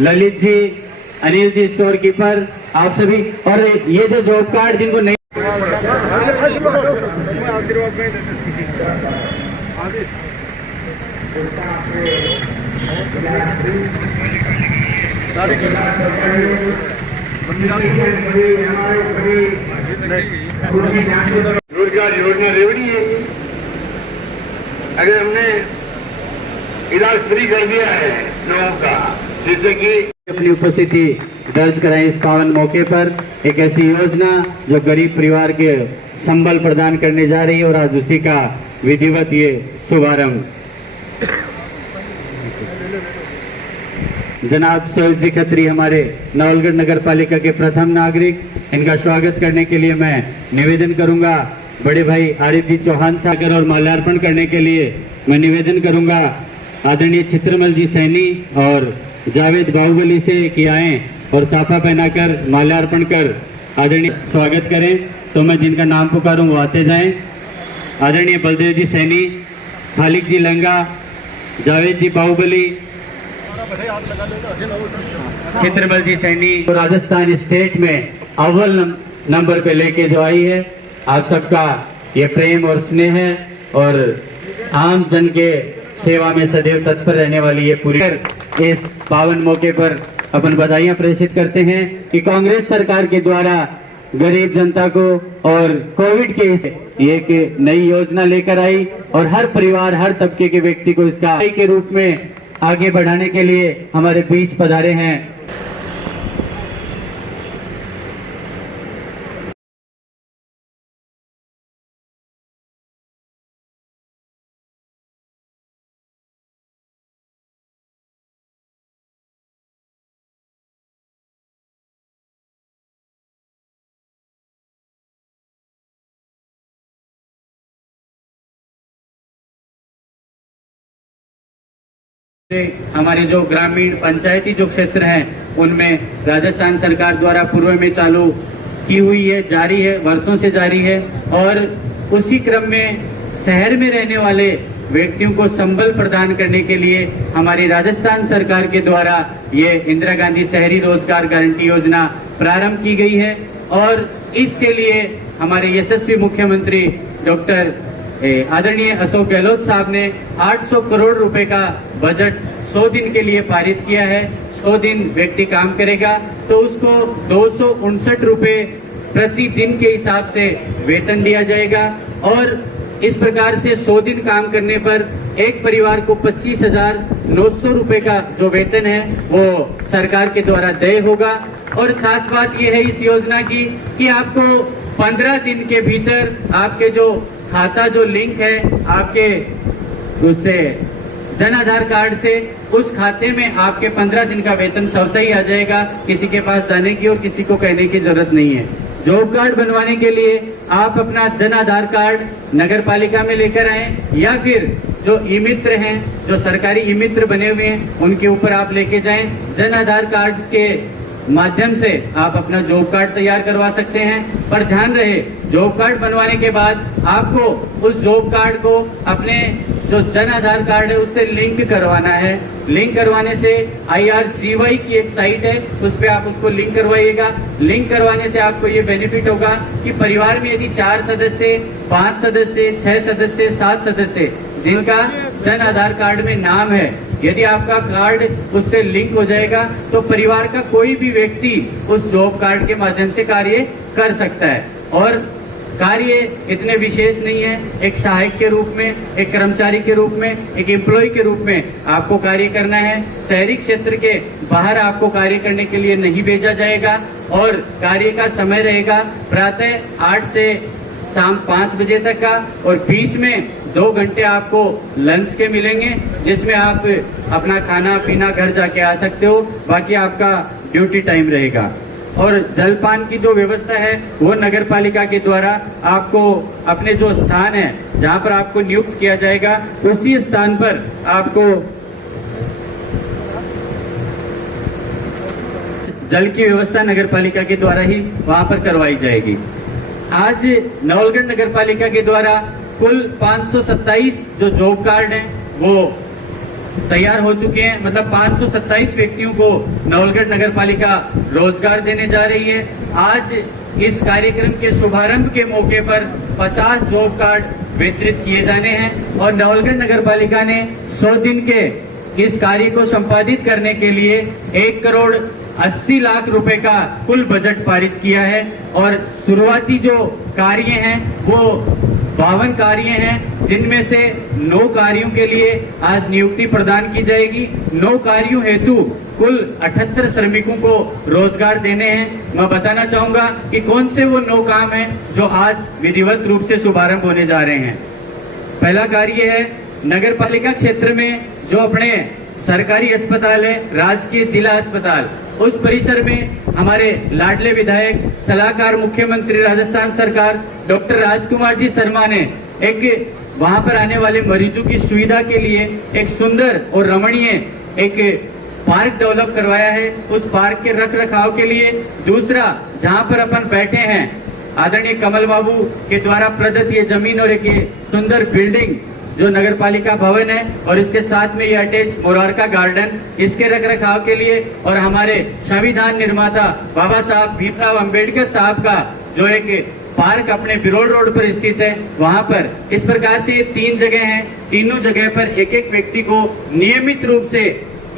Lalit ji, Anil ji store keeper, आप सभी। और ये जो जॉब कार्ड जिनको नहीं रोजगार योजना रेवड़ी है। अगर हमने इलाज फ्री कर दिया है लोगों का, जिससे कि अपनी उपस्थिति दर्ज कराएं इस पावन मौके पर। एक ऐसी योजना जो गरीब परिवार के संबल प्रदान करने जा रही है और आज उसी का विधिवत ये शुभारंभ। जनाब सोहेब जी खत्री हमारे नवलगढ़ नगर पालिका के प्रथम नागरिक, इनका स्वागत करने के लिए मैं निवेदन करूंगा। बड़े भाई आरिफ जी चौहान सागर और माल्यार्पण करने के लिए मैं निवेदन करूंगा आदरणीय चित्रमल जी सैनी और जावेद बाहुबली से कि आए और साफा पहनाकर माल्यार्पण कर आदरणीय स्वागत करें। तो मैं जिनका नाम पुकारूं वो आते जाएं। आदरणीय बलदेव जी सैनी, खालिक जी लंगा, जावेद जी बाहुबली, चित्रमल जी सैनी राजस्थान स्टेट में अव्वल नंबर पे लेके जो आई है। आप सबका ये प्रेम और स्नेह है और आम जन के सेवा में सदैव तत्पर रहने वाली ये पूरी इस पावन मौके पर अपन बधाइयां प्रेषित करते हैं कि कांग्रेस सरकार के द्वारा गरीब जनता को और कोविड के एक नई योजना लेकर आई और हर परिवार, हर तबके के व्यक्ति को इसका के रूप में आगे बढ़ाने के लिए हमारे बीच पधारे हैं। हमारे जो ग्रामीण पंचायती जो क्षेत्र हैं उनमें राजस्थान सरकार द्वारा पूर्व में चालू की हुई है, जारी है, वर्षों से जारी है। और उसी क्रम में शहर में रहने वाले व्यक्तियों को संबल प्रदान करने के लिए हमारी राजस्थान सरकार के द्वारा ये इंदिरा गांधी शहरी रोजगार गारंटी योजना प्रारंभ की गई है। और इसके लिए हमारे यशस्वी मुख्यमंत्री डॉक्टर आदरणीय अशोक गहलोत साहब ने 800 करोड़ रुपए का बजट 100 दिन के लिए पारित किया है। 100 दिन व्यक्ति काम करेगा तो उसको 259 रुपए प्रतिदिन के हिसाब से वेतन दिया जाएगा। और इस प्रकार से 100 दिन काम करने पर एक परिवार को 25,900 रुपए का जो वेतन है वो सरकार के द्वारा देय होगा। और खास बात यह है इस योजना की कि आपको 15 दिन के भीतर आपके जो खाता जो लिंक है आपके उससे जन आधार कार्ड से, उस खाते में आपके 15 दिन का वेतन स्वतः ही आ जाएगा। किसी के पास जाने की और किसी को कहने की जरूरत नहीं है। जॉब कार्ड बनवाने के लिए आप अपना जन आधार कार्ड नगर पालिका में लेकर आए या फिर जो ई मित्र हैं, जो सरकारी ई मित्र बने हुए हैं उनके ऊपर आप लेके जाएं। जन आधार कार्ड के माध्यम से आप अपना जॉब कार्ड तैयार करवा सकते हैं। पर ध्यान रहे, जॉब कार्ड बनवाने के बाद आपको उस जॉब कार्ड को अपने जो जन आधार कार्ड है उससे लिंक करवाना है। लिंक करवाने से IRCY की एक साइट है, उस पर आप उसको लिंक करवाइएगा। लिंक करवाने से आपको ये बेनिफिट होगा कि परिवार में यदि 4 सदस्य, 5 सदस्य, 6 सदस्य, 7 सदस्य जिनका जन आधार कार्ड में नाम है, यदि आपका कार्ड उससे लिंक हो जाएगा तो परिवार का कोई भी व्यक्ति उस जॉब कार्ड के माध्यम से कार्य कर सकता है। और कार्य इतने विशेष नहीं है, एक सहायक के रूप में, एक कर्मचारी के रूप में, एक एम्प्लॉय के रूप में आपको कार्य करना है। शहरी क्षेत्र के बाहर आपको कार्य करने के लिए नहीं भेजा जाएगा। और कार्य का समय रहेगा प्रातः 8 से शाम 5 बजे तक का, और बीच में 2 घंटे आपको लंच के मिलेंगे जिसमें आप अपना खाना पीना घर जाके आ सकते हो। बाकी आपका ड्यूटी टाइम रहेगा। और जलपान की जो व्यवस्था है वो नगर पालिका के द्वारा आपको अपने जो स्थान है जहां पर आपको नियुक्त किया जाएगा उसी स्थान पर आपको जल की व्यवस्था नगर पालिका के द्वारा ही वहां पर करवाई जाएगी। आज नवलगढ़ नगर पालिका के द्वारा कुल 527 जो जॉब कार्ड हैं वो तैयार हो चुके हैं। मतलब 527 व्यक्तियों को नवलगढ़ नगर पालिका रोजगार देने जा रही है। आज इस कार्यक्रम के शुभारंभ के मौके पर 50 जॉब कार्ड वितरित किए जाने हैं और नवलगढ़ नगर पालिका ने 100 दिन के इस कार्य को संपादित करने के लिए 1 करोड़ 80 लाख रुपए का कुल बजट पारित किया है। और शुरुआती जो कार्य हैं वो 52 कार्य हैं, जिनमें से 9 कार्यों के लिए आज नियुक्ति प्रदान की जाएगी। 9 कार्यों हेतु कुल 78 श्रमिकों को रोजगार देने हैं। मैं बताना चाहूंगा कि कौन से वो 9 काम हैं जो आज विधिवत रूप से शुभारंभ होने जा रहे हैं। पहला कार्य है नगर पालिका क्षेत्र में जो अपने सरकारी अस्पताल है, राजकीय जिला अस्पताल, उस परिसर में हमारे लाडले विधायक सलाहकार मुख्यमंत्री राजस्थान सरकार डॉक्टर राजकुमार जी शर्मा ने एक वहां पर आने वाले मरीजों की सुविधा के लिए एक सुंदर और रमणीय एक पार्क डेवलप करवाया है। उस पार्क के रख रखाव के लिए दूसरा, जहां पर अपन बैठे हैं, आदरणीय कमल बाबू के द्वारा प्रदत्त ये जमीन और एक सुंदर बिल्डिंग जो नगर पालिका भवन है और इसके साथ में ये अटैच मोरारका गार्डन, इसके रख रखाव के लिए और हमारे संविधान निर्माता बाबा साहब भीमराव अंबेडकर साहब का जो एक पार्क अपने बिरोल रोड पर स्थित है, वहां पर इस प्रकार से ये 3 जगह हैं। तीनों जगह पर एक एक व्यक्ति को नियमित रूप से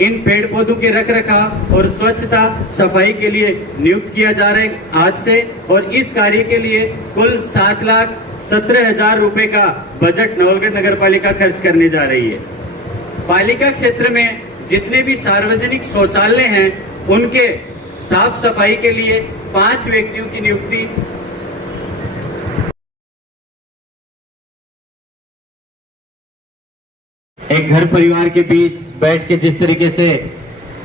इन पेड़ पौधों के रख रखाव और स्वच्छता सफाई के लिए नियुक्त किया जा रहा है आज से। और इस कार्य के लिए कुल 7,17,000 रुपए का बजट नवलगढ़ नगर पालिका खर्च करने जा रही है। पालिका क्षेत्र में जितने भी सार्वजनिक शौचालय हैं उनके साफ सफाई के लिए 5 व्यक्तियों की नियुक्ति। एक घर परिवार के बीच बैठ के जिस तरीके से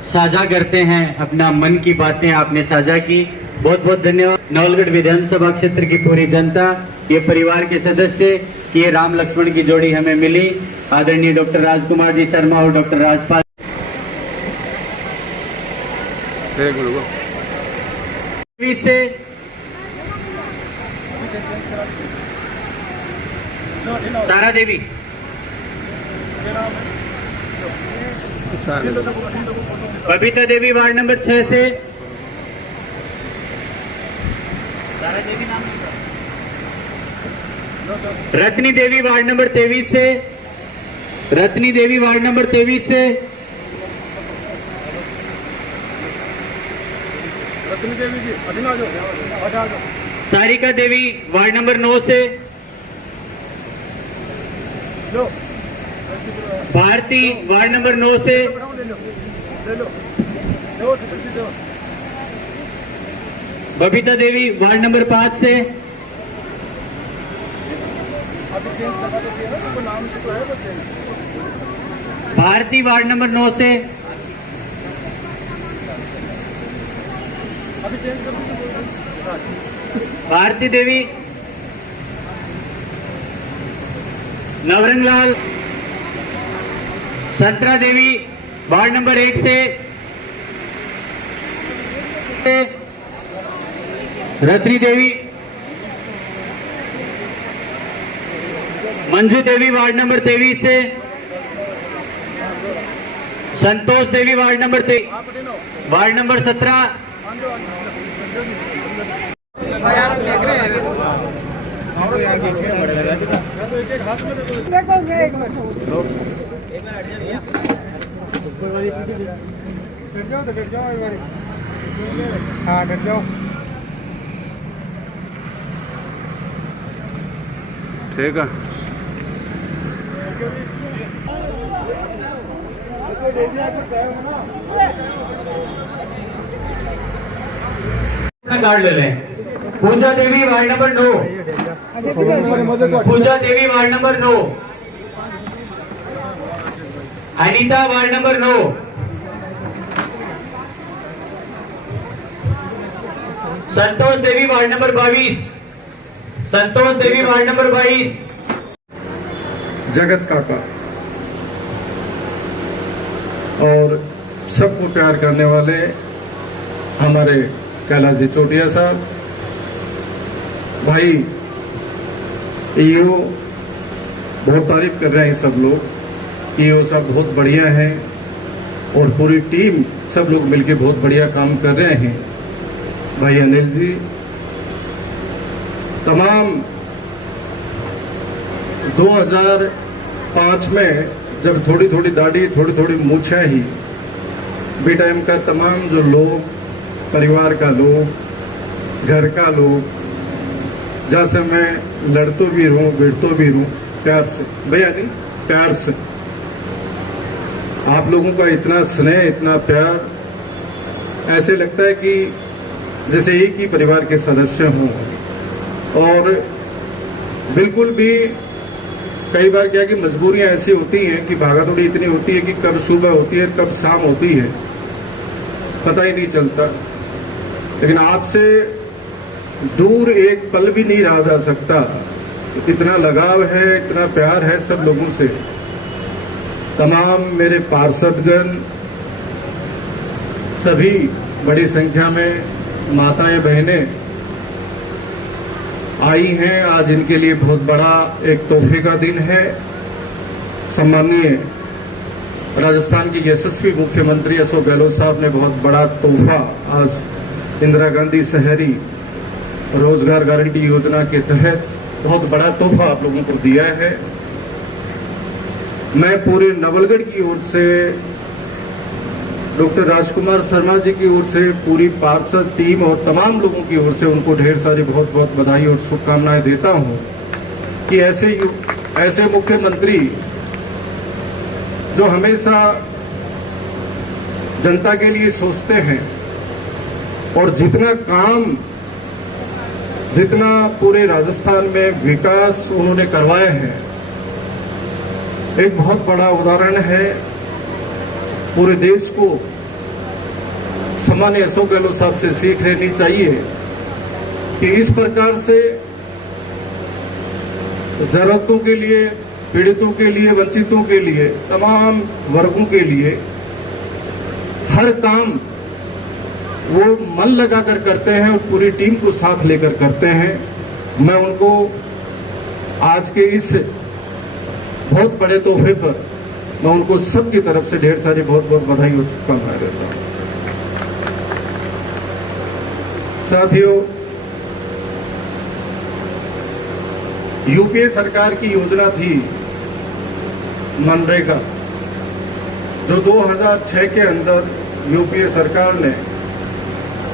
साझा करते हैं अपना मन की बातें आपने साझा की, बहुत बहुत धन्यवाद। नवलगढ़ विधानसभा क्षेत्र की पूरी जनता, ये परिवार के सदस्य, ये राम लक्ष्मण की जोड़ी हमें मिली, आदरणीय डॉक्टर राजकुमार जी शर्मा और डॉक्टर राजपाल से तारा देवी, बबीता देवी वार्ड नंबर 6 से, तारा देवी नाम, रत्नी देवी वार्ड नंबर 23 से, रत्नी देवी वार्ड नंबर 23 से, रत्नी देवी जी अधीन आ जाओ। सारिका देवी वार्ड नंबर 9 से, भारती वार्ड नंबर 9 से, बबीता देवी वार्ड नंबर 5 से, भारती वार्ड नंबर 9 से, भारती देवी, नवरंगलाल, संतरा देवी वार्ड नंबर 1 से, रत्नी देवी, मंजू देवी वार्ड नंबर 23 से, Santosh Devi ward number 23, ward number 17, हाँ डट जाओ। ठीक है। कार्ड ले लें। Puja Devi ward number 9, Puja Devi ward number 9, Anita ward number 9, Santosh Devi ward number 22, Santosh Devi ward number 22, Jagat काका और सबको प्यार करने वाले हमारे कैलाश जी चोटिया साहब, भाई ईओ बहुत तारीफ कर रहे हैं सब लोग। ईओ साहब बहुत बढ़िया हैं और पूरी टीम सब लोग मिलके बहुत बढ़िया काम कर रहे हैं। भाई अनिल जी, तमाम 2005 में जब थोड़ी थोड़ी दाढ़ी थोड़ी थोड़ी मूछें ही बी टाइम का तमाम जो लोग, परिवार का लोग, घर का लोग, जहाँ से मैं लड़तो भी रहूं भिड़तो भी रहूं प्यार से, भैया नहीं प्यार से, आप लोगों का इतना स्नेह इतना प्यार, ऐसे लगता है कि जैसे एक ही परिवार के सदस्य हों। और बिल्कुल भी कई बार क्या कि मजबूरियां ऐसी होती हैं कि भागादौड़ी इतनी होती है कि कब सुबह होती है कब शाम होती है पता ही नहीं चलता, लेकिन आपसे दूर एक पल भी नहीं रहा जा सकता। इतना लगाव है, इतना प्यार है सब लोगों से। तमाम मेरे पार्षदगण, सभी बड़ी संख्या में माताएं बहनें आई हैं। आज इनके लिए बहुत बड़ा एक तोहफे का दिन है। सम्माननीय राजस्थान के यशस्वी मुख्यमंत्री अशोक गहलोत साहब ने बहुत बड़ा तोहफा आज इंदिरा गांधी शहरी रोजगार गारंटी योजना के तहत बहुत बड़ा तोहफा आप लोगों को दिया है। मैं पूरे नवलगढ़ की ओर से, डॉक्टर राजकुमार शर्मा जी की ओर से, पूरी पार्षद टीम और तमाम लोगों की ओर से उनको ढेर सारी बहुत बहुत बधाई और शुभकामनाएं देता हूं कि ऐसे मुख्यमंत्री जो हमेशा जनता के लिए सोचते हैं और जितना पूरे राजस्थान में विकास उन्होंने करवाए हैं, एक बहुत बड़ा उदाहरण है। पूरे देश को सम्माननीय अशोक गहलोत साहब से सीख लेनी चाहिए कि इस प्रकार से जरूरतों के लिए, पीड़ितों के लिए, वंचितों के लिए, तमाम वर्गों के लिए हर काम वो मन लगाकर करते हैं और पूरी टीम को साथ लेकर करते हैं। मैं उनको आज के इस बहुत बड़े तोहफे पर मैं उनको सबकी तरफ से ढेर सारी बहुत बहुत बधाई और शुभकामनाएं देता हूं। साथियों, यूपीए सरकार की योजना थी मनरेगा, जो 2006 के अंदर यूपीए सरकार ने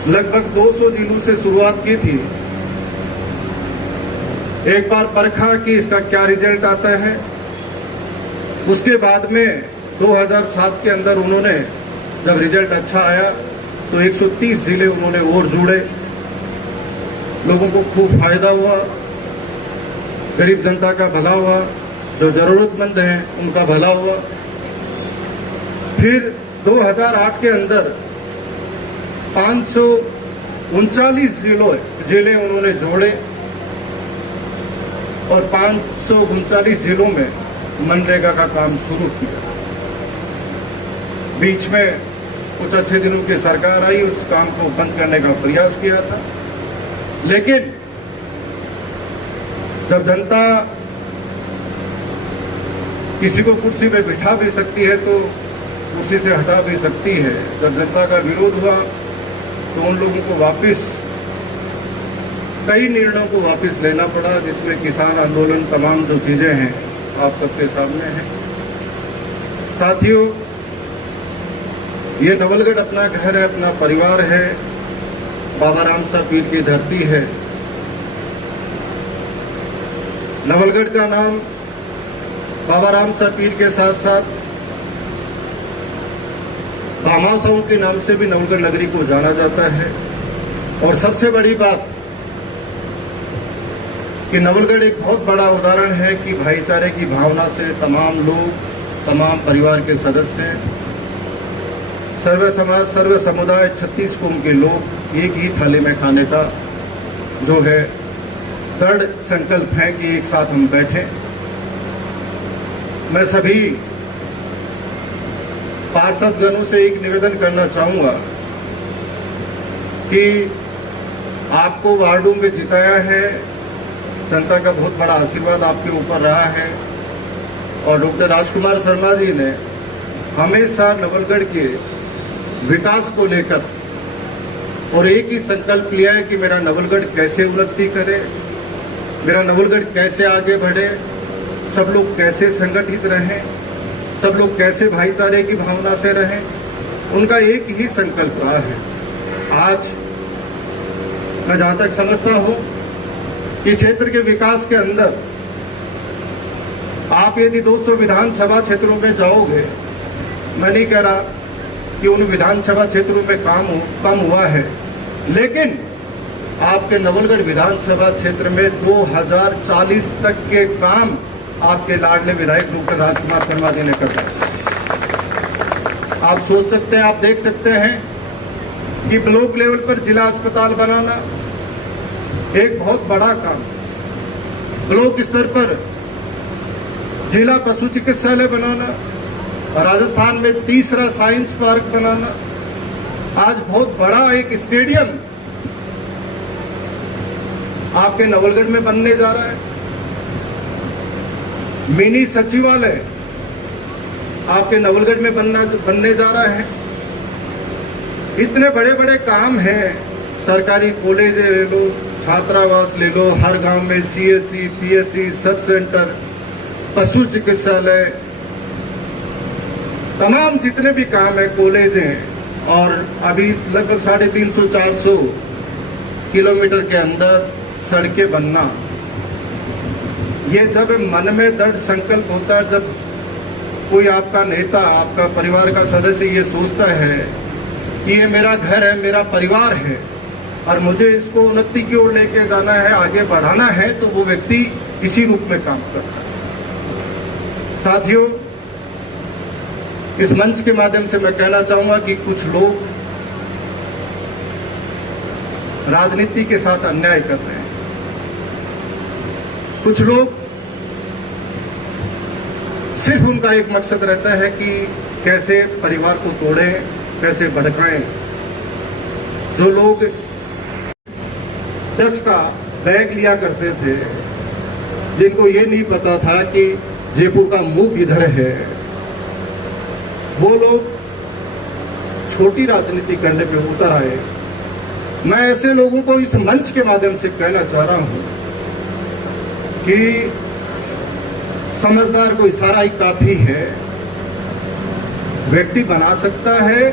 लगभग 200 जिलों से शुरुआत की थी। एक बार परखा कि इसका क्या रिजल्ट आता है। उसके बाद में 2007 के अंदर उन्होंने जब रिजल्ट अच्छा आया तो 130 जिले उन्होंने और जोड़े। लोगों को खूब फायदा हुआ, गरीब जनता का भला हुआ, जो जरूरतमंद हैं उनका भला हुआ। फिर 2008 के अंदर 539 जिले उन्होंने जोड़े और 539 जिलों में मनरेगा का काम शुरू किया। बीच में कुछ अच्छे दिनों की सरकार आई, उस काम को बंद करने का प्रयास किया था, लेकिन जब जनता किसी को कुर्सी पे बिठा भी सकती है तो कुर्सी से हटा भी सकती है। जब जनता का विरोध हुआ तो उन लोगों को वापस कई निर्णयों को वापस लेना पड़ा, जिसमें किसान आंदोलन, तमाम जो चीजें हैं आप सबके सामने हैं। साथियों, ये नवलगढ़ अपना घर है, अपना परिवार है, बाबा राम साहब पीर की धरती है। नवलगढ़ का नाम बाबा राम साहब पीर के साथ साथ भामाशाहों के नाम से भी नवलगढ़ नगरी को जाना जाता है। और सबसे बड़ी बात कि नवलगढ़ एक बहुत बड़ा उदाहरण है कि भाईचारे की भावना से तमाम लोग, तमाम परिवार के सदस्य, सर्व समाज, सर्व समुदाय, 36 कौम के लोग एक ही थाली में खाने का जो है दृढ़ संकल्प है कि एक साथ हम बैठे। मैं सभी पार्षदगणों से एक निवेदन करना चाहूंगा कि आपको वार्डों में जिताया है, जनता का बहुत बड़ा आशीर्वाद आपके ऊपर रहा है। और डॉक्टर राजकुमार शर्मा जी ने हमेशा नवलगढ़ के विकास को लेकर और एक ही संकल्प लिया है कि मेरा नवलगढ़ कैसे उन्नति करे, मेरा नवलगढ़ कैसे आगे बढ़े, सब लोग कैसे संगठित रहें, सब लोग कैसे भाईचारे की भावना से रहें। उनका एक ही संकल्प रहा है। आज मैं जहाँ तक समझता हूँ कि क्षेत्र के विकास के अंदर आप यदि 200 विधानसभा क्षेत्रों में जाओगे, मैं नहीं कह रहा कि उन विधानसभा क्षेत्रों में काम कम हुआ है, लेकिन आपके नवलगढ़ विधानसभा क्षेत्र में 2040 तक के काम आपके लाडले विधायक डॉक्टर राजकुमार शर्मा जी ने करवाए। आप सोच सकते हैं, आप देख सकते हैं कि ब्लॉक लेवल पर जिला अस्पताल बनाना एक बहुत बड़ा काम, ब्लॉक स्तर पर जिला पशु चिकित्सालय बनाना, राजस्थान में तीसरा साइंस पार्क बनाना, आज बहुत बड़ा एक स्टेडियम आपके नवलगढ़ में बनने जा रहा है, मिनी सचिवालय आपके नवलगढ़ में बनने जा रहा है। इतने बड़े बड़े काम हैं। सरकारी कॉलेज ले लो, छात्रावास ले लो, हर गांव में सीएससी, पीएससी, सब सेंटर, पशु चिकित्सालय, तमाम जितने भी काम है, कॉलेज हैं, और अभी लगभग 350-400 किलोमीटर के अंदर सड़कें बनना। ये जब मन में दृढ़ संकल्प होता है, जब कोई आपका नेता, आपका परिवार का सदस्य ये सोचता है कि ये मेरा घर है, मेरा परिवार है और मुझे इसको उन्नति की ओर लेके जाना है, आगे बढ़ाना है, तो वो व्यक्ति इसी रूप में काम करता है। साथियों, इस मंच के माध्यम से मैं कहना चाहूंगा कि कुछ लोग राजनीति के साथ अन्याय कर रहे हैं। कुछ लोग सिर्फ उनका एक मकसद रहता है कि कैसे परिवार को तोड़ें, कैसे भड़काएं। जो लोग 10 का बैग लिया करते थे, जिनको ये नहीं पता था कि जयपुर का मुंह किधर है, वो लोग छोटी राजनीति करने पे उतर आए। मैं ऐसे लोगों को इस मंच के माध्यम से कहना चाह रहा हूं कि समझदार को इशारा ही काफी है। व्यक्ति बना सकता है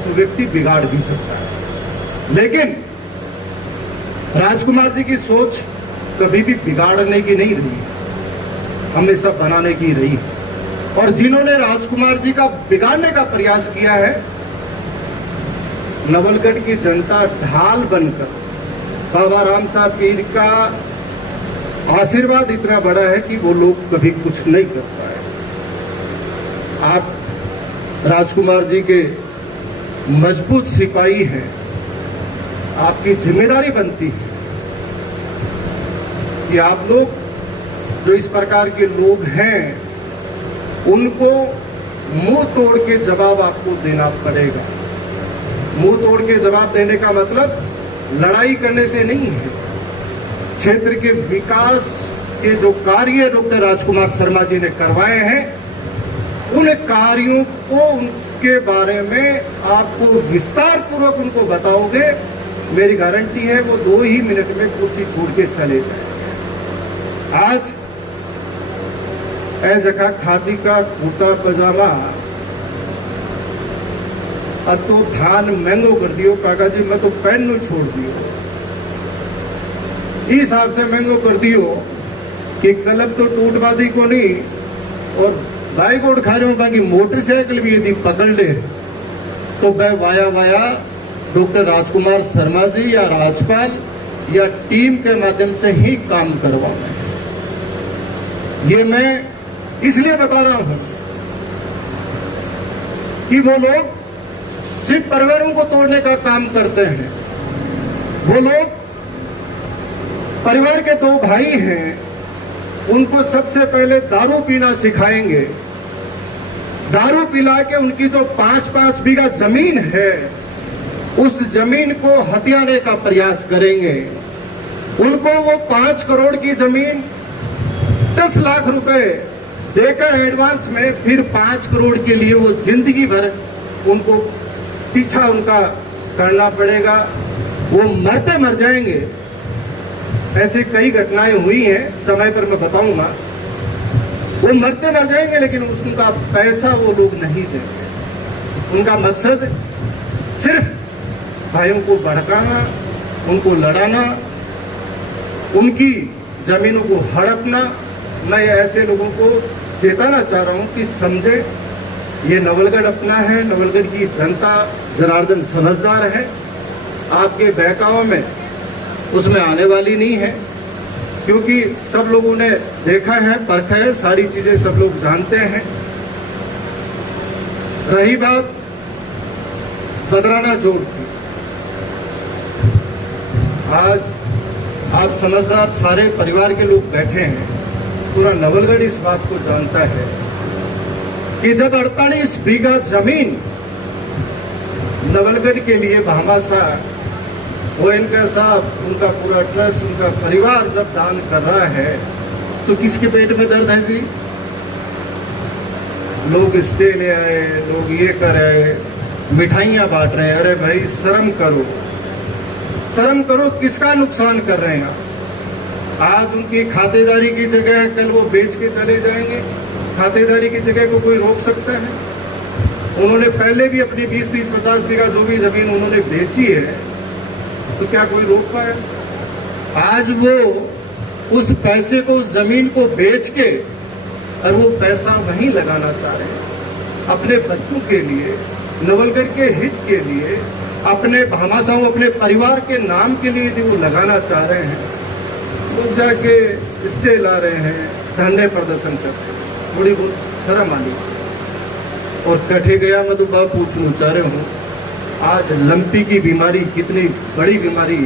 तो व्यक्ति बिगाड़ भी सकता है, लेकिन राजकुमार जी की सोच कभी भी बिगाड़ने की नहीं रही, हमेशा बनाने की रही। और जिन्होंने राजकुमार जी का बिगाड़ने का प्रयास किया है, नवलगढ़ की जनता ढाल बनकर बाबा राम साहब पीर का आशीर्वाद इतना बड़ा है कि वो लोग कभी कुछ नहीं कर पाए। आप राजकुमार जी के मजबूत सिपाही हैं, आपकी जिम्मेदारी बनती है कि आप लोग जो इस प्रकार के लोग हैं, उनको मुंह तोड़ के जवाब आपको देना पड़ेगा। मुंह तोड़ के जवाब देने का मतलब लड़ाई करने से नहीं है। क्षेत्र के विकास के जो कार्य डॉक्टर राजकुमार शर्मा जी ने करवाए हैं, उन कार्यों को, उनके बारे में आपको विस्तार पूर्वक उनको बताओगे, मेरी गारंटी है वो 2 ही मिनट में कुर्सी छोड़ के चले जाए। आज ए जगह खादी का कुर्ता पजामा तो धान महंगो कर दियो काका जी, मैं तो पहनना छोड़ दियो। इस हिसाब से महंगो कर दियो कि कलब तो टूटवादी को नहीं, और रायकोट खा रहे हो बाकी मोटरसाइकिल भी यदि पकड़ ले तो वह वाया डॉक्टर राजकुमार शर्मा जी या राज्यपाल या टीम के माध्यम से ही काम करवाना है। ये मैं इसलिए बता रहा हूं कि वो लोग सिर्फ परिवारों को तोड़ने का काम करते हैं। वो लोग परिवार के 2 भाई हैं, उनको सबसे पहले दारू पीना सिखाएंगे। दारू पिला के उनकी जो 5-5 बीघा जमीन है, उस जमीन को हथियाने का प्रयास करेंगे। उनको वो 5 करोड़ की जमीन 10 लाख रुपए देकर एडवांस में फिर 5 करोड़ के लिए वो जिंदगी भर उनको पीछा उनका करना पड़ेगा, वो मरते मर जाएंगे। ऐसी कई घटनाएं हुई हैं, समय पर मैं बताऊंगा। वो मरते मर जाएंगे लेकिन उनका पैसा वो लोग नहीं देंगे। उनका मकसद सिर्फ भाइयों को भड़काना, उनको लड़ाना, उनकी जमीनों को हड़पना। मैं ऐसे लोगों को चेताना चाह रहा हूं कि समझे, ये नवलगढ़ अपना है, नवलगढ़ की जनता जनार्दन समझदार है, आपके बहकावा में उसमें आने वाली नहीं है, क्योंकि सब लोगों ने देखा है, परखा है, सारी चीजें सब लोग जानते हैं। रही बात बदराना जोड़ की, आज आप समझदार सारे परिवार के लोग बैठे हैं, पूरा नवलगढ़ इस बात को जानता है कि जब 48 बीघा जमीन नवलगढ़ के लिए भामाशाह वो इनका साहब, उनका पूरा ट्रस्ट, उनका परिवार जब दान कर रहा है तो किसके पेट में दर्द है जी? लोग स्टे ले आए, लोग ये कर रहे, मिठाइयां बांट रहे हैं। अरे भाई शर्म करो, शर्म करो, किसका नुकसान कर रहे हैं आप? आज उनकी खातेदारी की जगह कल वो बेच के चले जाएंगे। खातेदारी की जगह को कोई रोक सकता है? उन्होंने पहले भी अपनी 20-30, 50 बीघा जो भी जमीन उन्होंने बेची है, तो क्या कोई रोक पाया? आज वो उस पैसे को, उस जमीन को बेच के और वो पैसा वहीं लगाना चाह रहे हैं अपने बच्चों के लिए, नवलगढ़ के हित के लिए, अपने भामाशाह, अपने परिवार के नाम के लिए यदि वो लगाना चाह रहे हैं, वो जाके स्टे ला रहे हैं, धरने प्रदर्शन करते हैं। थोड़ी बहुत शर्म आनी। और कठे गया मैं तो बात पूछना चाह रहे हूँ, आज लंपी की बीमारी कितनी बड़ी बीमारी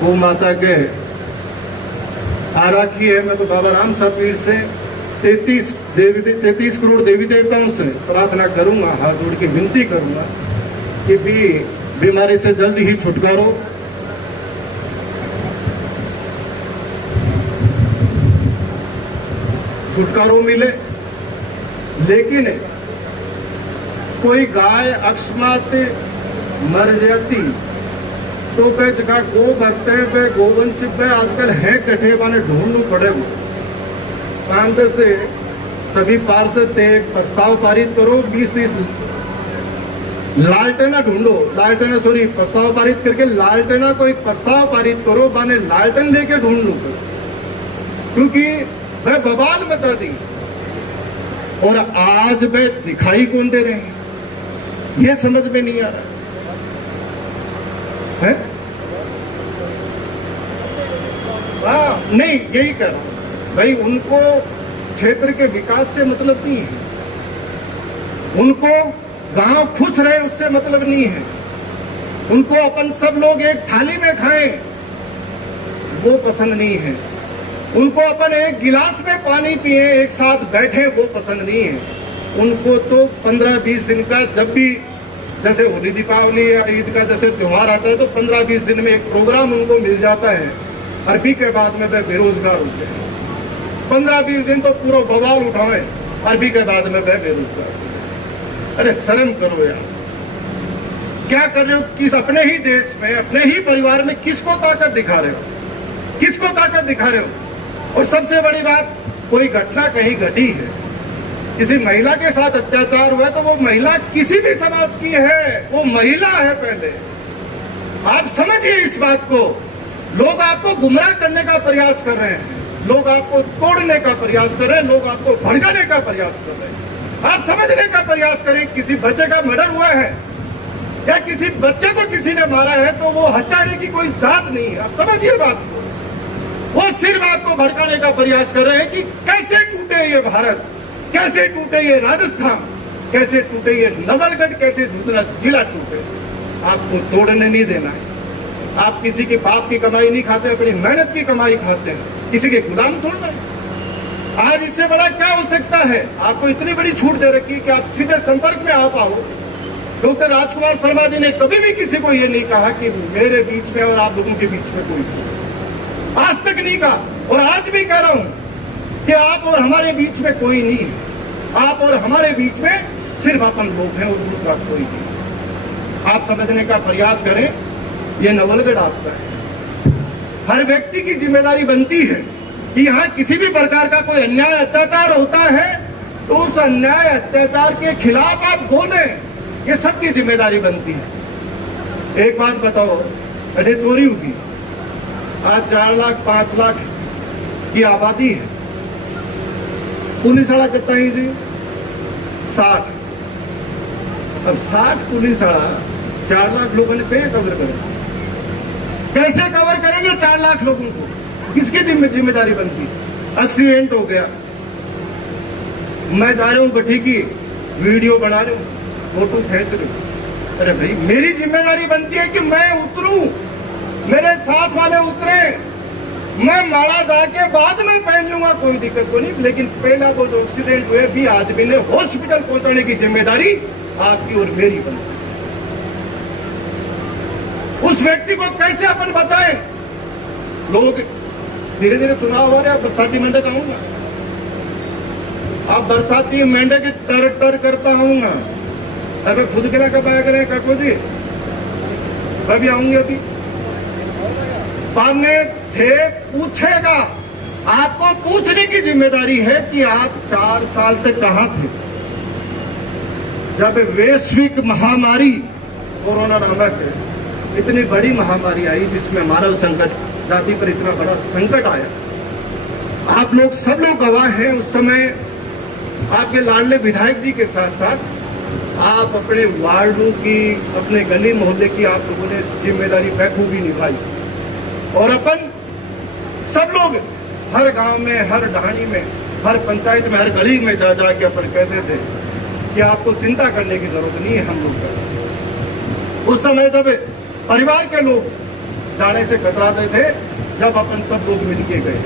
गौ माता के आ रखी है। मैं तो बाबा राम साहब पीर से 33 करोड़ देवी देवताओं से प्रार्थना करूंगा, हाथ जोड़ के विनती करूंगा कि भी बीमारी से जल्दी ही छुटकारो मिले। लेकिन कोई गाय अकस्मात मर जाती तो वे जगह गो भरते हैं, वे गोवंश पे आजकल है कठे वाले ढूंढना पड़ेगा। कांत से सभी पार्षद एक प्रस्ताव पारित करो, 20-30 लालटेना ढूंढो, लालटेना सॉरी प्रस्ताव पारित करके लालटेना को एक प्रस्ताव पारित करो, बाने लालटेन लेके ढूंढ लो, क्योंकि वह बवाल मचा दी। और आज वे दिखाई कौन दे रहे हैं, ये समझ में नहीं आ रहा है। हाँ, नहीं, यही कह रहा हूं भाई, उनको क्षेत्र के विकास से मतलब नहीं है, उनको गांव खुश रहे उससे मतलब नहीं है, उनको अपन सब लोग एक थाली में खाएं वो पसंद नहीं है, उनको अपन एक गिलास में पानी पिए एक साथ बैठे वो पसंद नहीं है। उनको तो 15-20 दिन का, जब भी जैसे होली दीपावली या ईद का जैसे त्योहार आता है तो 15-20 दिन में एक प्रोग्राम उनको मिल जाता है, अरबी के बाद में वह बेरोजगार होते हैं। 15-20 दिन तो पूरा बवाल उठाए, अरबी के बाद में वह बेरोजगार। अरे शर्म करो यार, क्या कर रहे हो? किस अपने ही देश में, अपने ही परिवार में किसको ताकत दिखा रहे हो? किसको ताकत दिखा रहे हो? और सबसे बड़ी बात, कोई घटना कहीं घटी है, किसी महिला के साथ अत्याचार हुआ है तो वो महिला किसी भी समाज की है, वो महिला है। पहले आप समझिए इस बात को। लोग आपको गुमराह करने का प्रयास कर रहे हैं, लोग आपको तोड़ने का प्रयास कर रहे हैं, लोग आपको भड़काने का प्रयास कर रहे हैं। आप समझने का प्रयास करें, किसी बच्चे का मर्डर हुआ है या किसी बच्चे को किसी ने मारा है तो वो हत्यारे की कोई जात नहीं है। आप समझिए बात को। वो सिर्फ आपको भड़काने का प्रयास कर रहे हैं कि कैसे टूटे ये भारत, कैसे टूटे ये राजस्थान, कैसे टूटे ये नवलगढ़, कैसे जिला टूटे। आपको तोड़ने नहीं देना है। आप किसी के बाप की कमाई नहीं खाते, अपनी मेहनत की कमाई खाते हैं, किसी के गुलाम थोड़ना है। आज इससे बड़ा क्या हो सकता है? आपको इतनी बड़ी छूट दे रखी कि आप सीधे संपर्क में आ पाओ। डॉक्टर राजकुमार शर्मा जी ने कभी भी किसी को ये नहीं कहा कि मेरे बीच में और आप लोगों के बीच में कोई, आज तक नहीं कहा। और आज भी कह रहा हूं कि आप और हमारे बीच में कोई नहीं है, आप और हमारे बीच में सिर्फ अपन लोग हैं और दूसरा कोई नहीं। आप समझने का प्रयास करें, ये नवलगढ़ आपका है। हर व्यक्ति की जिम्मेदारी बनती है कि यहाँ किसी भी प्रकार का कोई अन्याय अत्याचार होता है तो उस अन्याय अत्याचार के खिलाफ आप बोलें, ये सबकी जिम्मेदारी बनती है। एक बात बताओ, अरे चोरी हुई, आज 4 लाख 5 लाख की आबादी है, पुलिस वाला कितना ही थी 60। अब 60 पुलिस वाला 4 लाख लोगों ने पे कवर करें, कैसे कवर करेंगे 4 लाख लोगों को? किसकी जिम्मेदारी बनती? एक्सीडेंट हो गया, मैं जा रहा हूं बठी की वीडियो बना रहा हूं, फोटो खींच रहा हूं, अरे भाई मेरी जिम्मेदारी बनती है कि मैं उतरूं, मेरे साथ वाले उतरे, मैं माला जाके बाद में पहन लूंगा, कोई दिक्कत को नहीं, लेकिन पहला वो जो एक्सीडेंट हुए भी आदमी ने हॉस्पिटल पहुंचाने की जिम्मेदारी आपकी और मेरी बनती है। उस व्यक्ति को कैसे अपन बचाएं? लोग धीरे धीरे चुनाव हो रहे हैं, बरसाती मेंढक आऊंगा, आप बरसाती मेंढक की टर टर करता आऊंगा, अगर खुद के ना कब आया करें काको जी, कभी आऊंगी, अभी पाने थे पूछेगा, आपको पूछने की जिम्मेदारी है कि आप 4 साल तक कहां थे जब वैश्विक महामारी कोरोना नामक इतनी बड़ी महामारी आई जिसमें मानव संकट, जाति पर इतना बड़ा संकट आया। आप लोग सब लोग गवाह हैं, उस समय आपके लाडले विधायक जी के साथ साथ आप अपने वार्डों की, अपने गली मोहल्ले की आप लोगों ने जिम्मेदारी बखूबी निभाई, और अपन सब लोग हर गांव में, हर ढाणी में, हर पंचायत में, हर गली में जा जा के अपन कहते थे कि आपको चिंता करने की जरूरत नहीं है, हम लोग करते। उस समय जब परिवार के लोग जाने से कतराते थे, जब अपन सब लोग मिलके गए,